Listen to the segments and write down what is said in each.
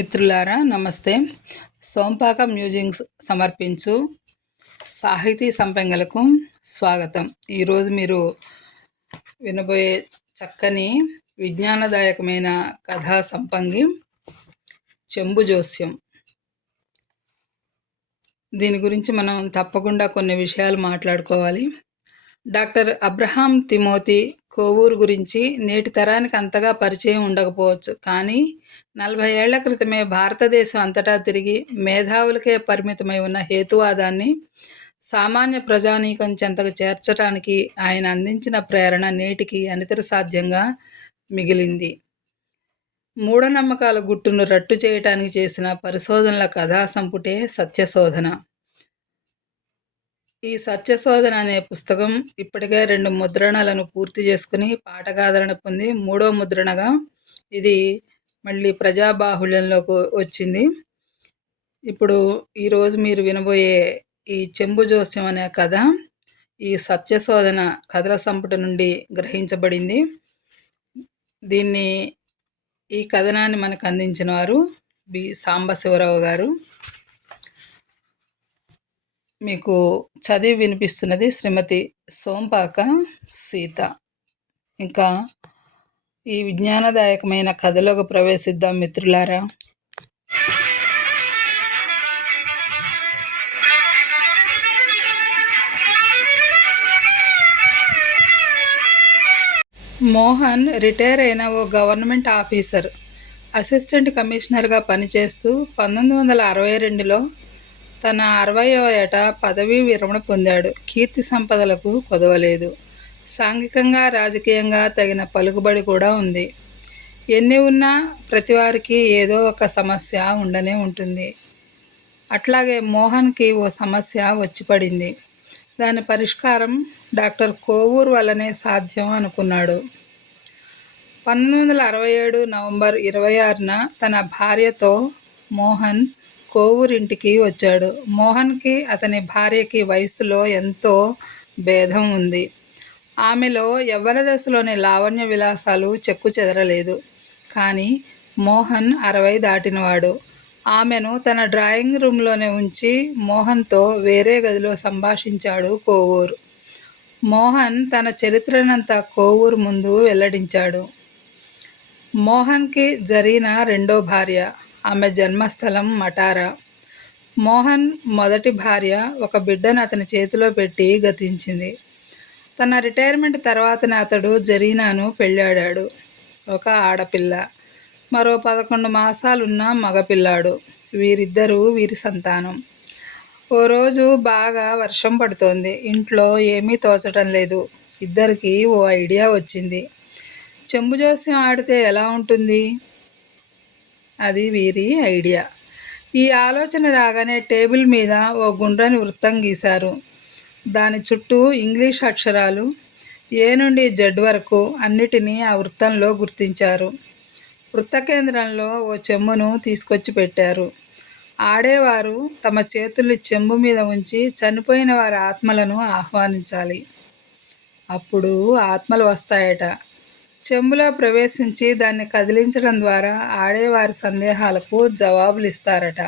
మిత్రులారా నమస్తే. సోంపాక మ్యూజింగ్స్ సమర్పించు సాహితీ సంపెంగలకు స్వాగతం. ఈరోజు మీరు వినబోయే చక్కని విజ్ఞానదాయకమైన కథా సంపంగి చెంబు జోస్యం. దీని గురించి మనం తప్పకుండా కొన్ని విషయాలు మాట్లాడుకోవాలి. డాక్టర్ అబ్రహాం తిమోతి కోవూరు గురించి నేటి తరానికి అంతగా పరిచయం ఉండకపోవచ్చు, కానీ 40 ఏళ్ల క్రితమే భారతదేశం అంతటా తిరిగి మేధావులకే పరిమితమై ఉన్న హేతువాదాన్ని సామాన్య ప్రజానీకం చెంతకు చేర్చడానికి ఆయన అందించిన ప్రేరణ నేటికి అనితర సాధ్యంగా మిగిలింది. మూఢనమ్మకాల గుట్టును రట్టు చేయటానికి చేసిన పరిశోధనల కథా సంపుటే సత్యశోధన. ఈ సత్యశోధన అనే పుస్తకం ఇప్పటికే 2 ముద్రణలను పూర్తి చేసుకుని పాఠకాదరణ పొంది 3వ ముద్రణగా ఇది మళ్ళీ ప్రజాబాహుళ్యంలోకి వచ్చింది. ఇప్పుడు ఈరోజు మీరు వినబోయే ఈ చెంబు జోస్యం అనే కథ ఈ సత్యశోధన కథల సంపుటి నుండి గ్రహించబడింది. ఈ కథనాన్ని మనకు అందించిన వారు బి సాంబశివరావు గారు. మీకు చదివి వినిపిస్తున్నది శ్రీమతి సోంపాక సీత. ఇంకా ఈ విజ్ఞానదాయకమైన కథలోకి ప్రవేశిద్దాం మిత్రులారా. మోహన్ రిటైర్ అయిన ఓ గవర్నమెంట్ ఆఫీసర్. అసిస్టెంట్ కమిషనర్గా పనిచేస్తూ 1962లో తన 60వ ఏట పదవీ విరమణ పొందాడు. కీర్తి సంపదలకు కొదవలేదు. సాంఘికంగా రాజకీయంగా తగిన పలుకుబడి కూడా ఉంది. ఎన్ని ఉన్నా ప్రతివారికి ఏదో ఒక సమస్య ఉండనే ఉంటుంది. అట్లాగే మోహన్కి ఓ సమస్య వచ్చి పడింది. దాని పరిష్కారం డాక్టర్ కోవూర్ వల్లనే సాధ్యం అనుకున్నాడు. 1967 నవంబర్ 26న తన భార్యతో మోహన్ కోవూరింటికి వచ్చాడు. మోహన్కి అతని భార్యకి వయసులో ఎంతో భేదం ఉంది. ఆమెలో యవ్వన దశలోని లావణ్య విలాసాలు చెక్కు చెదరలేదు. కానీ మోహన్ 60 దాటినవాడు. ఆమెను తన డ్రాయింగ్ రూమ్లోనే ఉంచి మోహన్తో వేరే గదిలో సంభాషించాడు కోవూర్. మోహన్ తన చరిత్రనంతా కోవూర్ ముందు వెల్లడించాడు. మోహన్కి జరీనా రెండో భార్య. ఆమె జన్మస్థలం మటారా. మోహన్ మొదటి భార్య ఒక బిడ్డను అతని చేతిలో పెట్టి గతించింది. తన రిటైర్మెంట్ తర్వాతనే అతడు జరీనాను పెళ్ళాడాడు. ఒక ఆడపిల్ల, మరో 11 మాసాలున్న మగపిల్లాడు. వీరిద్దరూ వీరి సంతానం. ఓ రోజు బాగా వర్షం పడుతోంది. ఇంట్లో ఏమీ తోచటం లేదు. ఇద్దరికీ ఓ ఐడియా వచ్చింది. చెంబు జోస్యం ఆడితే ఎలా ఉంటుంది? అది వీరి ఐడియా. ఈ ఆలోచన రాగానే టేబుల్ మీద ఓ గుండ్రని వృత్తం గీశారు. దాని చుట్టూ ఇంగ్లీష్ అక్షరాలు ఏ నుండి జెడ్ వరకు అన్నిటినీ ఆ వృత్తంలో గుర్తించారు. వృత్త కేంద్రంలో ఓ చెంబును తీసుకొచ్చి పెట్టారు. ఆడేవారు తమ చేతుల్ని చెంబు మీద ఉంచి చనిపోయిన వారి ఆత్మలను ఆహ్వానించాలి. అప్పుడు ఆత్మలు వస్తాయట. చెంబులో ప్రవేశించి దాన్ని కదిలించడం ద్వారా ఆడేవారి సందేహాలకు జవాబులు ఇస్తారట.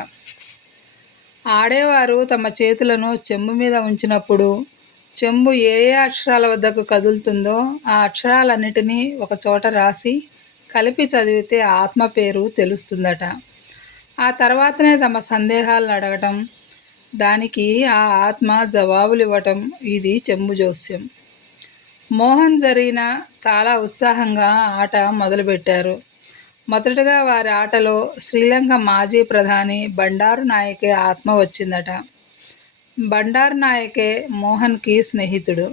ఆడేవారు తమ చేతులను చెంబు మీద ఉంచినప్పుడు చెంబు ఏ ఏ అక్షరాల వద్దకు కదులుతుందో ఆ అక్షరాలన్నిటినీ ఒకచోట రాసి కలిపి చదివితే ఆత్మ పేరు తెలుస్తుందట. ఆ తర్వాతనే తమ సందేహాలను అడగటం, దానికి ఆ ఆత్మ జవాబులు ఇవ్వటం. ఇది చెంబు జోస్యం. మోహన్ జరీనా చాలా ఉత్సాహంగా ఆట మొదలుపెట్టారు. మొదటగా వారి ఆటలో శ్రీలంక మాజీ ప్రధాని బండారు నాయకే ఆత్మ వచ్చిందట. బండారు నాయకే మోహన్కి స్నేహితుడు.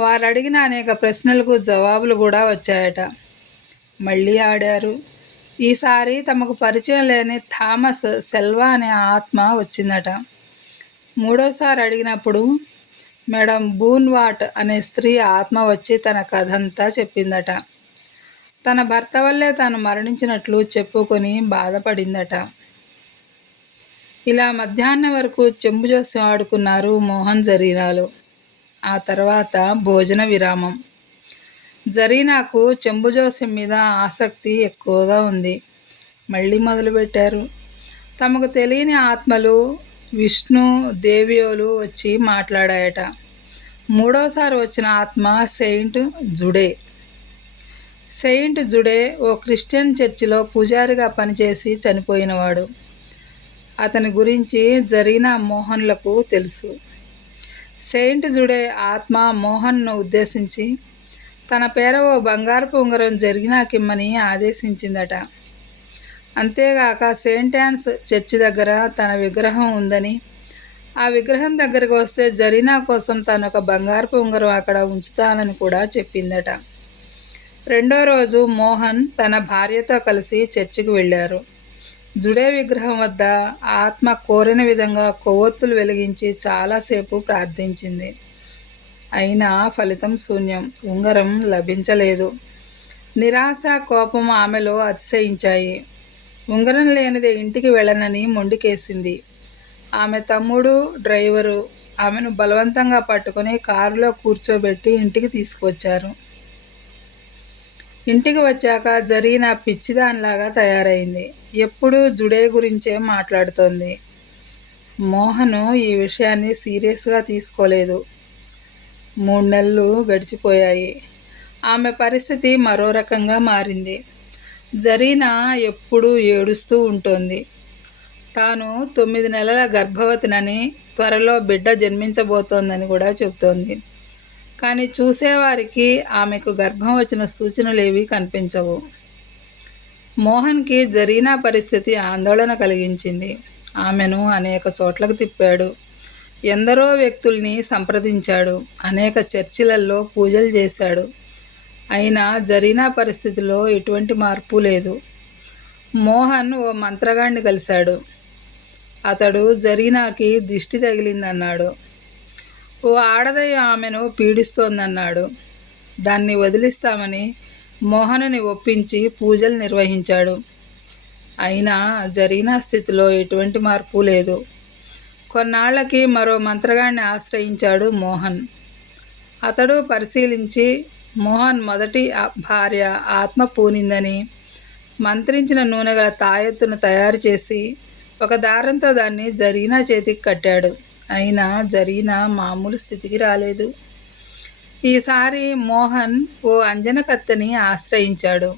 వారు అడిగిన అనేక ప్రశ్నలకు జవాబులు కూడా వచ్చాయట. మళ్ళీ ఆడారు. ఈసారి తమకు పరిచయం లేని థామస్ సెల్వా అనే ఆత్మ వచ్చిందట. మూడోసారి అడిగినప్పుడు మేడం బూన్వాట్ అనే స్త్రీ ఆత్మ వచ్చి తన కథంతా చెప్పిందట. తన భర్త వల్లే తాను మరణించినట్లు చెప్పుకొని బాధపడిందట. ఇలా మధ్యాహ్నం వరకు చెంబు జోస్యం ఆడుకున్నారు మోహన్ జరీనాలు. ఆ తర్వాత భోజన విరామం. జరీనాకు చెంబు జోస్యం మీద ఆసక్తి ఎక్కువగా ఉంది. మళ్ళీ మొదలుపెట్టారు. తమకు తెలియని ఆత్మలు విష్ణు దేవియోలు వచ్చి మాట్లాడాయట. మూడోసారి వచ్చిన ఆత్మ సెయింట్ జుడే. సెయింట్ జుడే ఓ క్రిస్టియన్ చర్చిలో పూజారిగా పనిచేసి చనిపోయినవాడు. అతని గురించి జరీనా మోహన్లకు తెలుసు. సెయింట్ జుడే ఆత్మ మోహన్ను ఉద్దేశించి తన పేర ఓ బంగారపు ఉంగరం జరీనాకిమ్మని ఆదేశించిందట. అంతేగాక సెయింట్ యాన్స్ చర్చి దగ్గర తన విగ్రహం ఉందని, ఆ విగ్రహం దగ్గరకు వస్తే జరీనా కోసం తను ఒక బంగారపు ఉంగరం అక్కడ ఉంచుతానని కూడా చెప్పిందట. రెండో రోజు మోహన్ తన భార్యతో కలిసి చర్చికి వెళ్ళారు. జుడే విగ్రహం వద్ద ఆత్మ కోరిన విధంగా కొవ్వొత్తులు వెలిగించి చాలాసేపు ప్రార్థించింది. అయినా ఫలితం శూన్యం. ఉంగరం లభించలేదు. నిరాశ, కోపం ఆమెలో అతిశయించాయి. ఉంగరం లేనిదే ఇంటికి వెళ్ళనని మొండికేసింది. ఆమె తమ్ముడు, డ్రైవరు ఆమెను బలవంతంగా పట్టుకుని కారులో కూర్చోబెట్టి ఇంటికి తీసుకువచ్చారు. ఇంటికి వచ్చాక జరీనా పిచ్చిదానిలాగా తయారైంది. ఎప్పుడూ జుడే గురించే మాట్లాడుతోంది. మోహను ఈ విషయాన్ని సీరియస్గా తీసుకోలేదు. 3 నెలలు గడిచిపోయాయి. ఆమె పరిస్థితి మరో రకంగా మారింది. జరీనా ఎప్పుడూ ఏడుస్తూ ఉంటుంది. తాను 9 నెలల గర్భవతినని, త్వరలో బిడ్డ జన్మించబోతోందని కూడా చెబుతోంది. కానీ చూసేవారికి ఆమెకు గర్భం వచ్చిన సూచనలేవీ కనిపించవు. మోహన్కి జరీనా పరిస్థితి ఆందోళన కలిగించింది. ఆమెను అనేక చోట్లకు తిప్పాడు. ఎందరో వ్యక్తుల్ని సంప్రదించాడు. అనేక చర్చిలల్లో పూజలు చేశాడు. అయినా జరీనా పరిస్థితిలో ఎటువంటి మార్పు లేదు. మోహన్ ఓ మంత్రగాడిని కలిశాడు. అతడు జరీనాకి దిష్టి తగిలిందన్నాడు. ఓ ఆడదయ్య ఆమెను పీడిస్తోందన్నాడు. దాన్ని వదిలిస్తామని మోహనుని ఒప్పించి పూజలు నిర్వహించాడు. అయినా జరీనా స్థితిలో ఎటువంటి మార్పు లేదు. కొన్నాళ్లకి మరో మంత్రగాడిని ఆశ్రయించాడు మోహన్. అతడు పరిశీలించి మోహన్ మొదటి భార్య ఆత్మ పూనిందని, మంత్రించిన నూనె గల తాయెత్తును తయారు చేసి ఒక దారంతో దాన్ని జరీనా చేతికి కట్టాడు. అయినా జరీనా మామూలు స్థితికి రాలేదు. ఈసారి మోహన్ ఓ అంజనకత్తెని ఆశ్రయించాడు.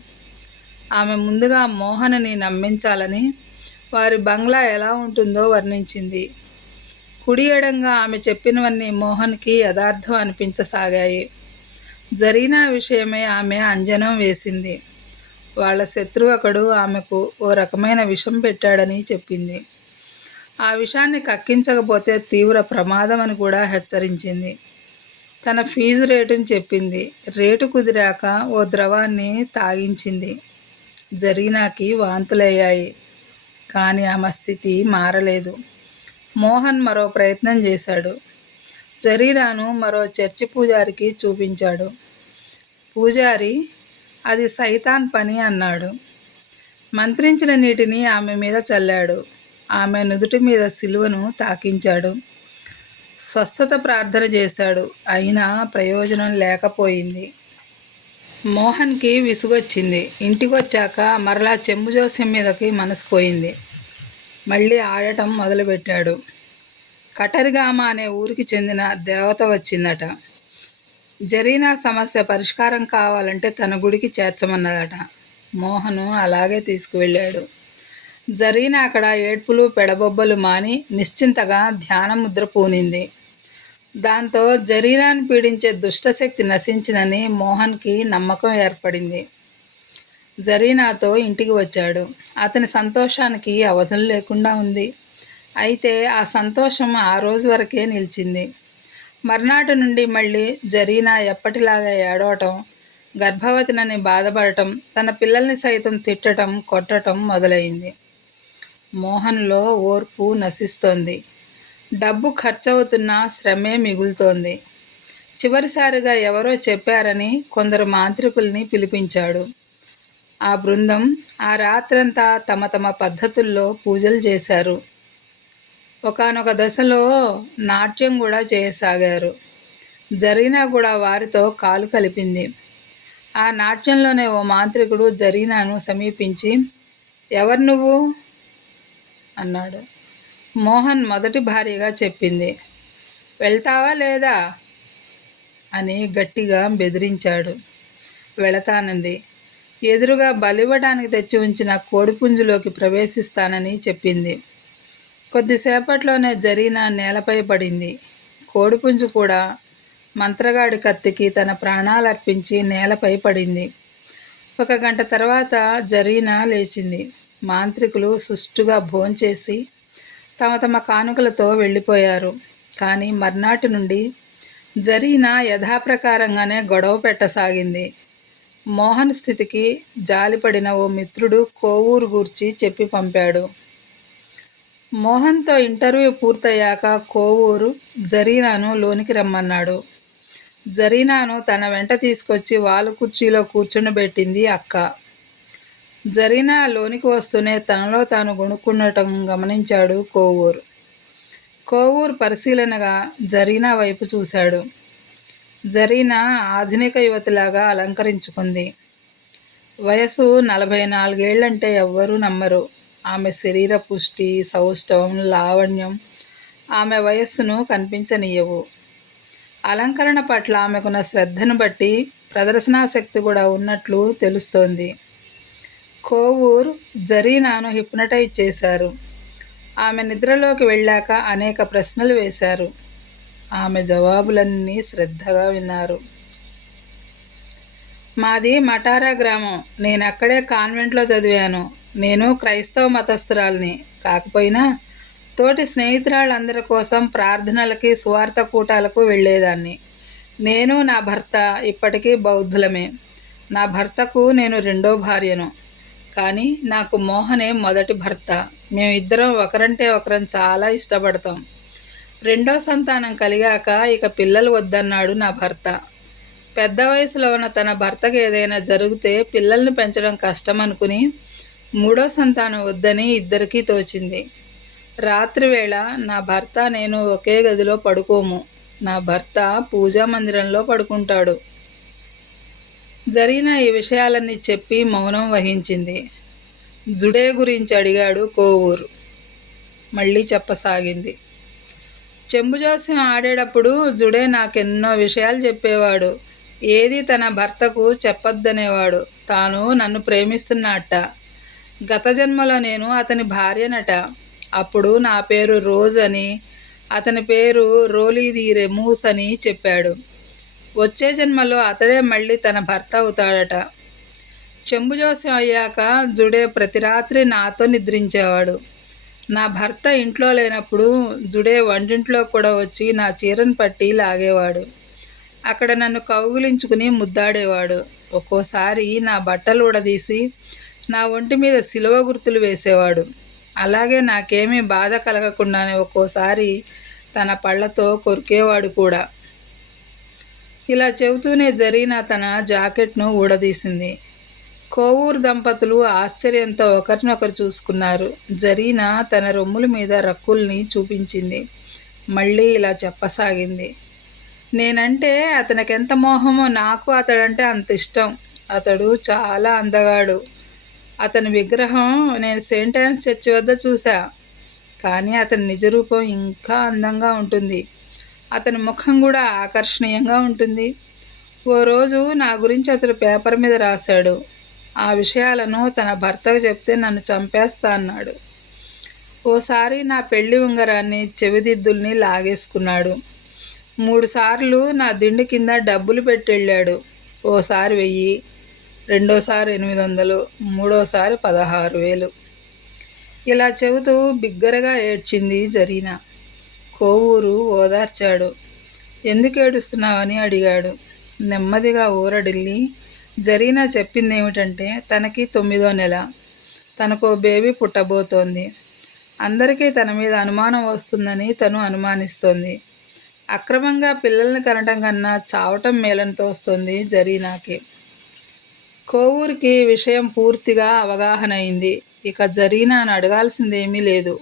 ఆమె ముందుగా మోహన్ని నమ్మించాలని వారి బంగ్లా ఎలా ఉంటుందో వర్ణించింది. కుడి ఎడంగా ఆమె చెప్పినవన్నీ మోహన్కి యథార్థం అనిపించసాగాయి. జరీనా విషయమై ఆమె అంజనం వేసింది. వాళ్ళ శత్రువు ఆమెకు ఓ రకమైన విషం పెట్టాడని చెప్పింది. ఆ విషాన్ని కక్కించకపోతే తీవ్ర ప్రమాదం అని కూడా హెచ్చరించింది. తన ఫీజు రేటుని చెప్పింది. రేటు కుదిరాక ఓ ద్రవాన్ని తాగించింది. జరీనాకి వాంతులయ్యాయి. కానీ ఆమె స్థితి మారలేదు. మోహన్ మరో ప్రయత్నం చేశాడు. జరీనాను మరో చర్చి పూజారికి చూపించాడు. పూజారి అది సైతాన్ పని అన్నాడు. మంత్రించిన నీటిని ఆమె మీద చల్లాడు. ఆమె నుదుటి మీద సిలువను తాకించాడు. స్వస్థత ప్రార్థన చేశాడు. అయినా ప్రయోజనం లేకపోయింది. మోహన్కి విసుగొచ్చింది. ఇంటికొచ్చాక మరలా చెంబు జోస్యం మీదకి మనసు పోయింది. మళ్ళీ ఆడటం మొదలుపెట్టాడు. కటరిగామ అనే ఊరికి చెందిన దేవత వచ్చిందట. జరీనా సమస్య పరిష్కారం కావాలంటే తన గుడికి చేర్చమన్నదట. మోహను అలాగే తీసుకువెళ్ళాడు. జరీనా అక్కడ ఏడ్పులు పెడబొబ్బలు మాని నిశ్చింతగా ధ్యానముద్ర పూనింది. దాంతో జరీనాను పీడించే దుష్టశక్తి నశించిందని మోహన్కి నమ్మకం ఏర్పడింది. జరీనాతో ఇంటికి వచ్చాడు. అతని సంతోషానికి అవధులు లేకుండా ఉంది. అయితే ఆ సంతోషం ఆ రోజు వరకే నిలిచింది. మర్నాటి నుండి మళ్ళీ జరీనా ఎప్పటిలాగా ఏడవటం, గర్భవతినని బాధపడటం, తన పిల్లల్ని సైతం తిట్టడం, కొట్టడం మొదలైంది. మోహన్లో ఓర్పు నశిస్తోంది. డబ్బు ఖర్చవుతున్నా శ్రమే మిగులుతోంది. చివరిసారిగా ఎవరో చెప్పారని కొందరు మాంత్రికుల్ని పిలిపించాడు. ఆ బృందం ఆ రాత్రంతా తమ తమ పద్ధతుల్లో పూజలు చేశారు. ఒకానొక దశలో నాట్యం కూడా చేయసాగారు. జరీనా కూడా వారితో కాలు కలిపింది. ఆ నాట్యంలోనే ఓ మాంత్రికుడు జరీనాను సమీపించి, ఎవరు నువ్వు అన్నాడు. మోహన్ మొదటి భార్యగా చెప్పింది. వెళ్తావా లేదా అని గట్టిగా బెదిరించాడు. వెళతానంది. ఎదురుగా బలివ్వడానికి తెచ్చి ఉంచిన కోడిపుంజులోకి ప్రవేశిస్తానని చెప్పింది. కొద్దిసేపట్లోనే జరీనా నేలపై పడింది. కోడిపుంజు కూడా మంత్రగాడి కత్తికి తన ప్రాణాలర్పించి నేలపై పడింది. 1 గంట తర్వాత జరీనా లేచింది. మాంత్రికులు సుష్టుగా భోంచేసి తమ తమ కానుకలతో వెళ్ళిపోయారు. కానీ మర్నాటి నుండి జరీనా యథాప్రకారంగానే గొడవ పెట్టసాగింది. మోహన్ స్థితికి జాలిపడిన ఓ మిత్రుడు కోవూరు గూర్చి చెప్పి పంపాడు. మోహన్తో ఇంటర్వ్యూ పూర్తయ్యాక కోవూరు జరీనాను లోనికి రమ్మన్నాడు. జరీనాను తన వెంట తీసుకొచ్చి వాలు కుర్చీలో కూర్చుండబెట్టింది అక్క. జరీనా లోనికి వస్తూనే తనలో తాను గొణుక్కుండటం గమనించాడు కోవూరు. కోవూరు పరిశీలనగా జరీనా వైపు చూశాడు. జరీనా ఆధునిక యువతిలాగా అలంకరించుకుంది. వయసు 44 ఏళ్లంటే ఎవ్వరూ నమ్మరు. ఆమె శరీర పుష్టి, సౌష్ఠవం, లావణ్యం ఆమె వయస్సును కనిపించనీయవు. అలంకరణ పట్ల ఆమెకున్న శ్రద్ధను బట్టి ప్రదర్శనాశక్తి కూడా ఉన్నట్లు తెలుస్తోంది. కోవూర్ జరీనాను హిప్నటైజ్ చేశారు. ఆమె నిద్రలోకి వెళ్ళాక అనేక ప్రశ్నలు వేశారు. ఆమె జవాబులన్నీ శ్రద్ధగా విన్నారు. మాది మటారా గ్రామం. నేను అక్కడే కాన్వెంట్లో చదివాను. నేను క్రైస్తవ మతస్థురాల్ని కాకపోయినా తోటి స్నేహితురాళ్ళందరి కోసం ప్రార్థనలకి, సువార్త కూటాలకు వెళ్ళేదాన్ని. నేను నా భర్త ఇప్పటికీ బౌద్ధులమే. నా భర్తకు నేను 2వ భార్యను. కానీ నాకు మోహనే మొదటి భర్త. మేమిద్దరం ఒకరంటే ఒకరం చాలా ఇష్టపడతాం. 2వ సంతానం కలిగాక ఇక పిల్లలు వద్దన్నాడు నా భర్త. పెద్ద వయసులో ఉన్న తన భర్తకు ఏదైనా జరిగితే పిల్లల్ని పెంచడం కష్టం అనుకుని 3వ సంతానం వద్దని ఇద్దరికీ తోచింది. రాత్రివేళ నా భర్త నేను ఒకే గదిలో పడుకోము. నా భర్త పూజా మందిరంలో పడుకుంటాడు. జరీనా ఈ విషయాలన్నీ చెప్పి మౌనం వహించింది. జుడే గురించి అడిగాడు కోవూరు. మళ్ళీ చెప్పసాగింది. చెంబు జోస్యం ఆడేటప్పుడు జుడే నాకెన్నో విషయాలు చెప్పేవాడు. ఏది తన భర్తకు చెప్పొద్దనేవాడు. తాను నన్ను ప్రేమిస్తున్నట్ట. గత జన్మలో నేను అతని భార్యనట. అప్పుడు నా పేరు రోజ్ అని, అతని పేరు రోలీది రెమూస్ అని చెప్పాడు. వచ్చే జన్మలో అతడే మళ్ళీ తన భర్త అవుతాడట. చెంబు జోస్యం అయ్యాక జుడే ప్రతి రాత్రి నాతో నిద్రించేవాడు. నా భర్త ఇంట్లో లేనప్పుడు జుడే వంటింట్లో కూడా వచ్చి నా చీరను పట్టి లాగేవాడు. అక్కడ నన్ను కౌగిలించుకుని ముద్దాడేవాడు. ఒక్కోసారి నా బట్టలు ఊడదీసి నా ఒంటి మీద సిలువ గుర్తులు వేసేవాడు. అలాగే నాకేమీ బాధ కలగకుండానే ఒక్కోసారి తన పళ్ళతో కొరికేవాడు కూడా. ఇలా చెబుతూనే జరీనా తన జాకెట్ను ఊడదీసింది. కోవూరు దంపతులు ఆశ్చర్యంతో ఒకరినొకరు చూసుకున్నారు. జరీనా తన రొమ్ముల మీద రక్కుల్ని చూపించింది. మళ్ళీ ఇలా చెప్పసాగింది. నేనంటే అతనికెంత మోహమో నాకు అతడంటే అంత ఇష్టం. అతడు చాలా అందగాడు. అతని విగ్రహం నేను సెయింట్ ఆన్స్ చర్చి వద్ద చూసా. కానీ అతని నిజరూపం ఇంకా అందంగా ఉంటుంది. అతని ముఖం కూడా ఆకర్షణీయంగా ఉంటుంది. ఓ రోజు నా గురించి అతడు పేపర్ మీద రాశాడు. ఆ విషయాలను తన భర్తకు చెప్తే నన్ను చంపేస్తా అన్నాడు. ఓసారి నా పెళ్లి ఉంగరాన్ని, చెవిదిద్దుల్ని లాగేసుకున్నాడు. 3 సార్లు నా దిండు కింద డబ్బులు పెట్టెళ్ళాడు. ఓసారి 1000, రెండోసారి 800, మూడోసారి 16,000. ఇలా చెబుతూ బిగ్గరగా ఏడ్చింది జరీనా. కోవూరు ఓదార్చాడు. ఎందుకు ఏడుస్తున్నావని అడిగాడు. నెమ్మదిగా ఊరడిల్లి జరీనా చెప్పిందేమిటంటే తనకి 9వ నెల. తనకో బేబీ పుట్టబోతోంది. అందరికీ తన మీద అనుమానం వస్తుందని తను అనుమానిస్తోంది. అక్రమంగా పిల్లల్ని కనటం కన్నా చావటం మేలని తోస్తుంది జరీనాకి. కోవూరికి విషయం పూర్తిగా అవగాహన అయింది. ఇక జరీనాను అడగాల్సిందేమీ లేదు.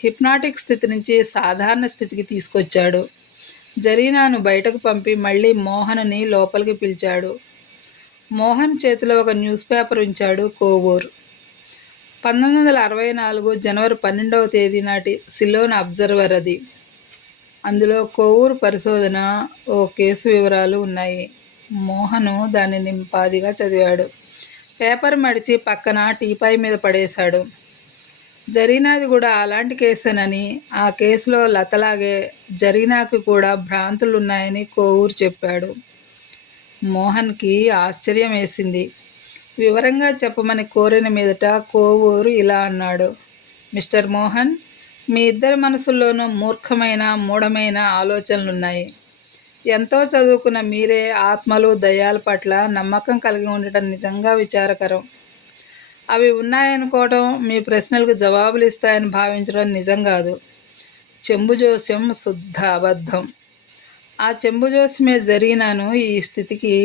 హిప్నాటిక్ స్థితి నుంచి సాధారణ స్థితికి తీసుకొచ్చాడు. జరీనాను బయటకు పంపి మళ్ళీ మోహన్ని లోపలికి పిలిచాడు. మోహన్ చేతిలో ఒక న్యూస్ పేపర్ ఉంచాడు కోవూరు. 1964 జనవరి 12వ తేదీ నాటి సిలోన్ అబ్జర్వర్ అది. అందులో కోవూరు పరిశోధన ఓ కేసు వివరాలు ఉన్నాయి. మోహను దాన్ని నింపాదిగా చదివాడు. పేపర్ మడిచి పక్కన టీపాయ్ మీద పడేశాడు. జరీనాది కూడా అలాంటి కేసేనని, ఆ కేసులో లతలాగే జరీనాకు కూడా భ్రాంతులున్నాయని కోవూరు చెప్పాడు. మోహన్కి ఆశ్చర్యం వేసింది. వివరంగా చెప్పమని కోరిన మీదట కోవూరు ఇలా అన్నాడు. మిస్టర్ మోహన్, మీ ఇద్దరి మనసుల్లోనూ మూర్ఖమైన మూఢమైన ఆలోచనలున్నాయి. ఎంతో చదువుకున్న మీరే ఆత్మలు దయ్యాల పట్ల నమ్మకం కలిగి ఉండటం నిజంగా విచారకరం. అవి ఉన్నాయనుకోవటం, మీ ప్రశ్నలకు జవాబులు ఇస్తాయని భావించడం నిజం కాదు. చెంబు జోస్యం శుద్ధ అబద్ధం. ఆ చెంబు జోస్యమే జరీనాను ఈ స్థితికి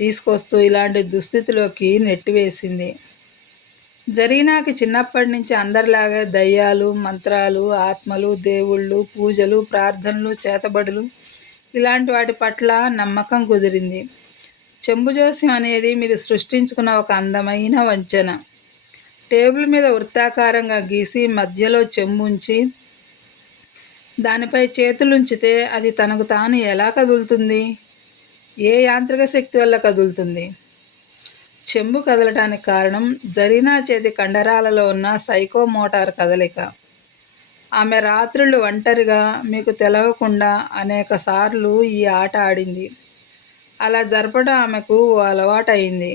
తీసుకొస్తూ ఇలాంటి దుస్థితిలోకి నెట్టివేసింది. జరీనాకి చిన్నప్పటి నుంచి అందరిలాగే దయ్యాలు, మంత్రాలు, ఆత్మలు, దేవుళ్ళు, పూజలు, ప్రార్థనలు, చేతబడులు ఇలాంటి వాటి పట్ల నమ్మకం కుదిరింది. చెంబు జోస్యం అనేది మీరు సృష్టించుకున్న ఒక అందమైన వంచన. టేబుల్ మీద వృత్తాకారంగా గీసి మధ్యలో చెంబు ఉంచి దానిపై చేతులుంచితే అది తనకు తాను ఎలా కదులుతుంది? ఏ యాంత్రిక శక్తి వల్ల కదులుతుంది? చెంబు కదలటానికి కారణం జరీనా చేతి కండరాలలో ఉన్న సైకోమోటార్ కదలిక. ఆమె రాత్రుళ్ళు ఒంటరిగా మీకు తెలవకుండా అనేక సార్లు ఈ ఆట ఆడింది. అలా జరపడం ఆమెకు ఓ అలవాటయింది.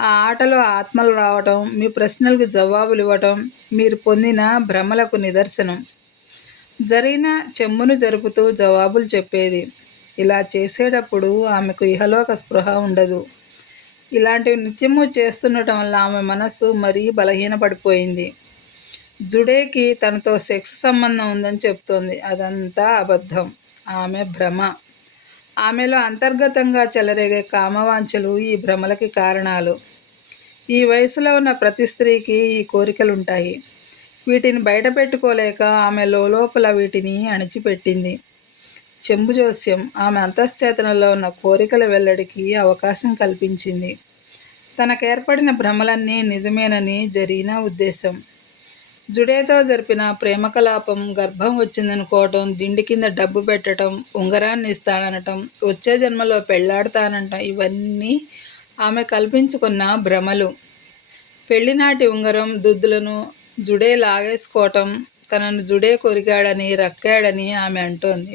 ఆ ఆటలో ఆత్మలు రావటం, మీ ప్రశ్నలకు జవాబులు ఇవ్వటం మీరు పొందిన భ్రమలకు నిదర్శనం. జరీనా చెంబును జరుపుతూ జవాబులు చెప్పేది. ఇలా చేసేటప్పుడు ఆమెకు ఇహలోక స్పృహ ఉండదు. ఇలాంటివి నిత్యము చేస్తుండటం వల్ల ఆమె మనస్సు మరీ బలహీనపడిపోయింది. జుడేకి తనతో సెక్స్ సంబంధం ఉందని చెప్తోంది. అదంతా అబద్ధం. ఆమె భ్రమ. ఆమెలో అంతర్గతంగా చెలరేగే కామవాంఛలు ఈ భ్రమలకి కారణాలు. ఈ వయసులో ఉన్న ప్రతి స్త్రీకి ఈ కోరికలుంటాయి. వీటిని బయట పెట్టుకోలేక ఆమె లోపల వీటిని అణిచిపెట్టింది. చెంబు జోస్యం ఆమె అంతశ్చేతనలో ఉన్న కోరికల వెల్లడికి అవకాశం కల్పించింది. తనకేర్పడిన భ్రమలన్నీ నిజమేనని జరీనా ఉద్దేశం. జుడేతో జరిపిన ప్రేమకలాపం, గర్భం వచ్చిందనుకోవటం, దిండి కింద డబ్బు పెట్టడం, ఉంగరాన్ని ఇస్తాననటం, వచ్చే జన్మలో పెళ్లాడతానంటం ఇవన్నీ ఆమె కల్పించుకున్న భ్రమలు. పెళ్లినాటి ఉంగరం దుద్దులను జుడే లాగేసుకోవటం తనను జుడే కొరికాడని, రక్కాడని ఆమె అంటోంది.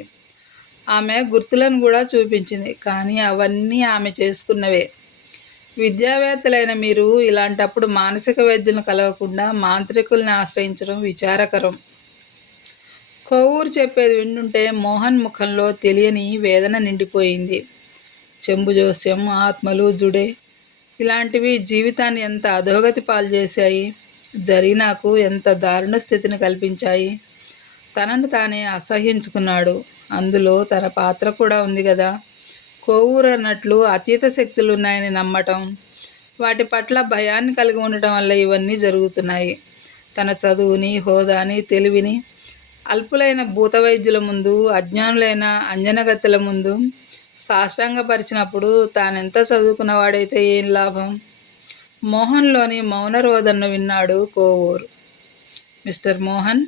ఆమె గుర్తులను కూడా చూపించింది. కానీ అవన్నీ ఆమె చేసుకున్నవే. విద్యావేత్తలైన మీరు ఇలాంటప్పుడు మానసిక వైద్యులను కలవకుండా మాంత్రికుల్ని ఆశ్రయించడం విచారకరం. కోవూరు చెప్పేది వింటుంటే మోహన్ ముఖంలో తెలియని వేదన నిండిపోయింది. చెంబు జోస్యం, ఆత్మలు, జుడే ఇలాంటివి జీవితాన్ని ఎంత అధోగతి పాలు చేశాయి. జరీనాకు ఎంత దారుణ స్థితిని కల్పించాయి. తనను తానే అసహ్యించుకున్నాడు. అందులో తన పాత్ర కూడా ఉంది కదా. కోవూరు అన్నట్లు అతీత శక్తులు ఉన్నాయని నమ్మటం, వాటి పట్ల భయాన్ని కలిగి ఉండటం వల్ల ఇవన్నీ జరుగుతున్నాయి. తన చదువుని, హోదాని, తెలివిని అల్పులైన భూత వైద్యుల ముందు, అజ్ఞానులైన అంజనగత్తెల ముందు సాష్టాంగపరిచినప్పుడు తానెంత చదువుకున్నవాడైతే ఏం లాభం? మోహన్లోని మౌన రోదనను విన్నాడు కోవూరు. మిస్టర్ మోహన్,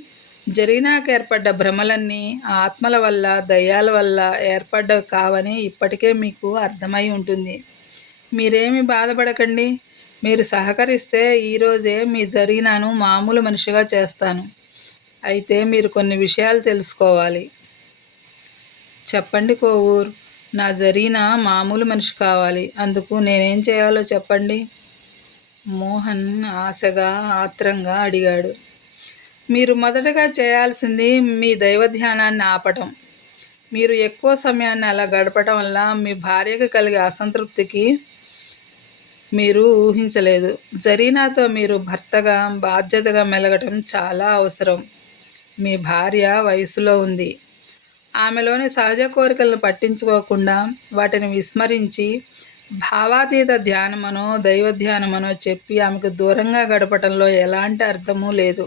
జరీనాకు ఏర్పడ్డ భ్రమలన్నీ ఆత్మల వల్ల, దయ్యాల వల్ల ఏర్పడ్డవి కావని ఇప్పటికే మీకు అర్థమై ఉంటుంది. మీరేమీ బాధపడకండి. మీరు సహకరిస్తే ఈరోజే మీ జరీనాను మామూలు మనిషిగా చేస్తాను. అయితే మీరు కొన్ని విషయాలు తెలుసుకోవాలి. చెప్పండి కోవూర్. నా జరీనా మామూలు మనిషి కావాలి. అందుకు నేనేం చేయాలో చెప్పండి. మోహన్ ఆశగా, ఆత్రంగా అడిగాడు. మీరు మొదటగా చేయాల్సింది మీ దైవధ్యానాన్ని ఆపటం. మీరు ఎక్కువ సమయాన్ని అలా గడపటం వల్ల మీ భార్యకు కలిగే అసంతృప్తికి మీరు ఊహించలేదు. జరీనాతో మీరు భర్తగా బాధ్యతగా మెలగటం చాలా అవసరం. మీ భార్య వయసులో ఉంది. ఆమెలోని సహజ కోరికలను పట్టించుకోకుండా వాటిని విస్మరించి భావాతీత ధ్యానమనో దైవధ్యానమనో చెప్పి ఆమెకు దూరంగా గడపటంలో ఎలాంటి అర్థమూ లేదు.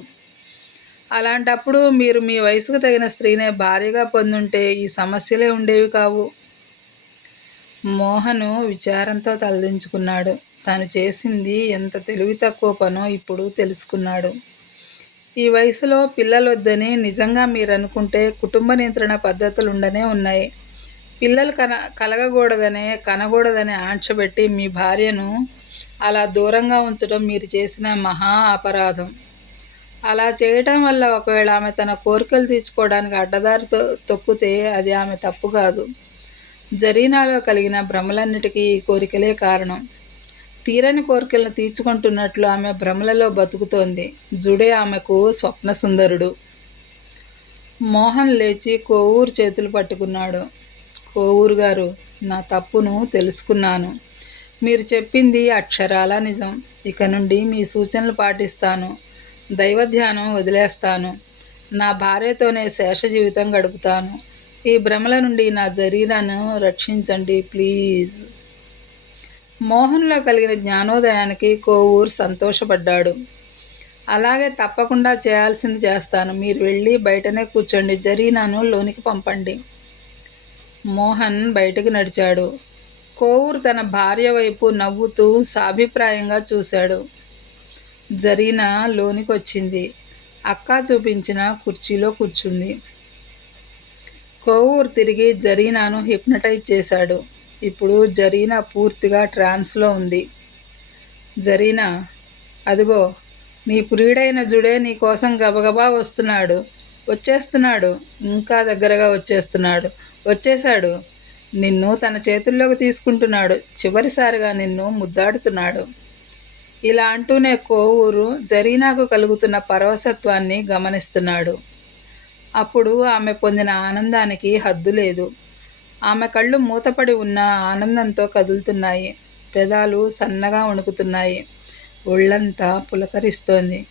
అలాంటప్పుడు మీరు మీ వయసుకు తగిన స్త్రీనే భార్యగా పొందుంటే ఈ సమస్యలే ఉండేవి కావు. మోహను విచారంతో తలదించుకున్నాడు. తాను చేసింది ఎంత తెలివి తక్కువ పనో ఇప్పుడు తెలుసుకున్నాడు. ఈ వయసులో పిల్లలొద్దని నిజంగా మీరనుకుంటే కుటుంబ నియంత్రణ పద్ధతులుండనే ఉన్నాయి. పిల్లలు కలగకూడదనే కనకూడదనే ఆంక్షపెట్టి మీ భార్యను అలా దూరంగా ఉంచడం మీరు చేసిన మహా అపరాధం. అలా చేయటం వల్ల ఒకవేళ ఆమె తన కోరికలు తీర్చుకోవడానికి అడ్డదారి తొక్కితే అది ఆమె తప్పు కాదు. జరీనాలో కలిగిన భ్రమలన్నిటికీ ఈ కోరికలే కారణం. తీరని కోరికలను తీర్చుకుంటున్నట్లు ఆమె భ్రమలలో బతుకుతోంది. జుడే ఆమెకు స్వప్నసుందరుడు. మోహన్ లేచి కోవూరు చేతులు పట్టుకున్నాడు. కోవూరు గారు, నా తప్పును తెలుసుకున్నాను. మీరు చెప్పింది అక్షరాలా నిజం. ఇక నుండి మీ సూచనలు పాటిస్తాను. దైవధ్యానం వదిలేస్తాను. నా భార్యతోనే శేష జీవితం గడుపుతాను. ఈ భ్రమల నుండి నా జరీనాను రక్షించండి ప్లీజ్. మోహన్లో కలిగిన జ్ఞానోదయానికి కోవూరు సంతోషపడ్డాడు. అలాగే తప్పకుండా చేయాల్సింది చేస్తాను. మీరు వెళ్ళి బయటనే కూర్చోండి. జరీనాను లోనికి పంపండి. మోహన్ బయటకు నడిచాడు. కోవూరు తన భార్య వైపు నవ్వుతూ సాభిప్రాయంగా చూశాడు. జరీనా లోనికొచ్చింది. అక్క చూపించిన కుర్చీలో కూర్చుంది. కోవూరు తిరిగి జరీనాను హిప్నటైజ్ చేశాడు. ఇప్పుడు జరీనా పూర్తిగా ట్రాన్స్లో ఉంది. జరీనా, అదిగో నీ ప్రియుడైన జుడే నీ కోసం గబగబా వచ్చేస్తున్నాడు. ఇంకా దగ్గరగా వచ్చేశాడు. నిన్ను తన చేతుల్లోకి తీసుకుంటున్నాడు. చివరిసారిగా నిన్ను ముద్దాడుతున్నాడు. ఇలా అంటూనే కోవూరు జరీనాకు కలుగుతున్న పరవశత్వాన్ని గమనిస్తున్నాడు. అప్పుడు ఆమె పొందిన ఆనందానికి హద్దు లేదు. ఆమె కళ్ళు మూతపడి ఉన్న ఆనందంతో కదులుతున్నాయి. పెదాలు సన్నగా వణుకుతున్నాయి. ఒళ్ళంతా పులకరిస్తోంది.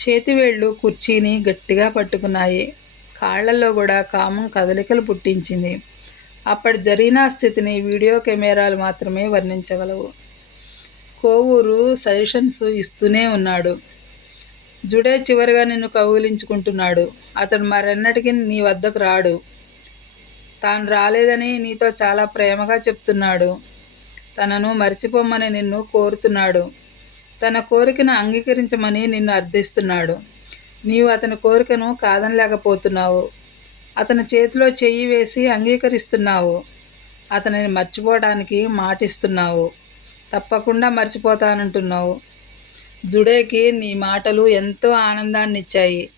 చేతివేళ్లు కుర్చీని గట్టిగా పట్టుకున్నాయి. కాళ్లలో కూడా కామం కదలికలు పుట్టించింది. అప్పటి జరీనా స్థితిని వీడియో కెమెరాలు మాత్రమే వర్ణించగలవు. కోవూరు సజెషన్స్ ఇస్తూనే ఉన్నాడు. జుడే చివరిగా నిన్ను కౌగిలించుకుంటున్నాడు. అతడు మరెన్నటికీ నీ వద్దకు రాడు. తాను రాలేదని నీతో చాలా ప్రేమగా చెప్తున్నాడు. తనను మర్చిపోమ్మని నిన్ను కోరుతున్నాడు. తన కోరికను అంగీకరించమని నిన్ను అర్థిస్తున్నాడు. నీవు అతని కోరికను కాదనలేకపోతున్నావు. అతని చేతిలో చెయ్యి వేసి అంగీకరిస్తున్నావు. అతనిని మర్చిపోవడానికి మాటిస్తున్నావు. తప్పకుండా మర్చిపోతానంటున్నావు. జుడేకి నీ మాటలు ఎంతో ఆనందాన్నిచ్చాయి.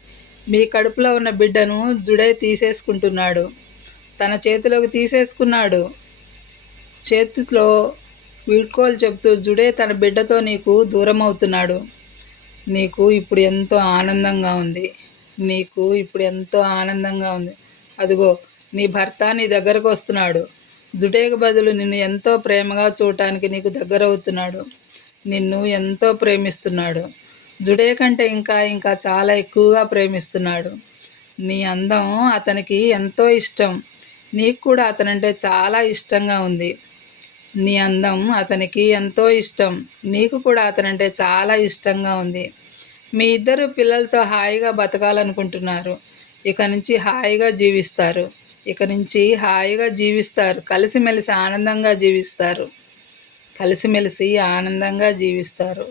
మీ కడుపులో ఉన్న బిడ్డను జుడే తీసేసుకుంటున్నాడు. తన చేతిలోకి తీసేసుకున్నాడు. చేతిలో వీడ్కోలు చెప్తూ జుడే తన బిడ్డతో నీకు దూరం అవుతున్నాడు. నీకు ఇప్పుడు ఎంతో ఆనందంగా ఉంది. అదిగో నీ భర్త నీ దగ్గరకు వస్తున్నాడు. జుడేకు బదులు నిన్ను ఎంతో ప్రేమగా చూడటానికి నీకు దగ్గరవుతున్నాడు. నిన్ను ఎంతో ప్రేమిస్తున్నాడు. జుడే కంటే ఇంకా చాలా ఎక్కువగా ప్రేమిస్తున్నాడు. నీ అందం అతనికి ఎంతో ఇష్టం. నీకు కూడా అతనంటే చాలా ఇష్టంగా ఉంది. నీ అందం అతనికి ఎంతో ఇష్టం. నీకు కూడా అతనంటే చాలా ఇష్టంగా ఉంది. మీ ఇద్దరు పిల్లలతో హాయిగా బతకాలనుకుంటున్నారు. ఇక నుంచి హాయిగా జీవిస్తారు. కలిసిమెలిసి ఆనందంగా జీవిస్తారు.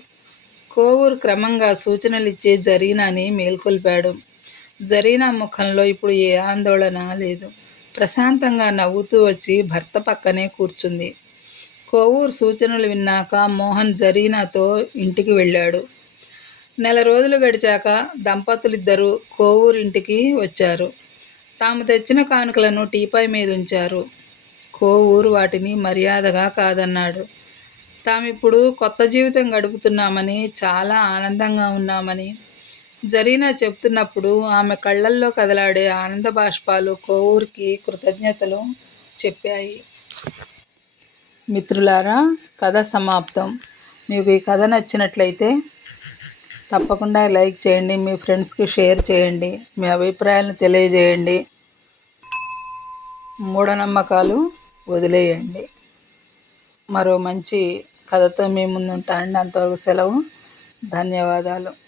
కోవూరు క్రమంగా సూచనలిచ్చి జరీనాని మేల్కొల్పాడు. జరీనా ముఖంలో ఇప్పుడు ఏ ఆందోళన లేదు. ప్రశాంతంగా నవ్వుతూ వచ్చి భర్త పక్కనే కూర్చుంది. కోవూరు సూచనలు విన్నాక మోహన్ జరీనాతో ఇంటికి వెళ్ళాడు. నెల రోజులు గడిచాక దంపతులిద్దరూ కోవూరు ఇంటికి వచ్చారు. తాము తెచ్చిన కానుకలను టీపాయ్ మీద ఉంచారు. కోవూరు వాటిని మర్యాదగా కాదన్నాడు. తామిప్పుడు కొత్త జీవితం గడుపుతున్నామని, చాలా ఆనందంగా ఉన్నామని జరీనా చెప్తున్నప్పుడు ఆమె కళ్ళల్లో కదలాడే ఆనంద బాష్పాలు కోవూరుకి కృతజ్ఞతలు చెప్పాయి. మిత్రులారా, కథ సమాప్తం. మీకు ఈ కథ నచ్చినట్లయితే తప్పకుండా లైక్ చేయండి. మీ ఫ్రెండ్స్కి షేర్ చేయండి. మీ అభిప్రాయాలను తెలియజేయండి. మూఢనమ్మకాలు వదిలేయండి. మరో మంచి కథతో మీ ముందు ఉంటానండి. అంతవరకు సెలవు. ధన్యవాదాలు.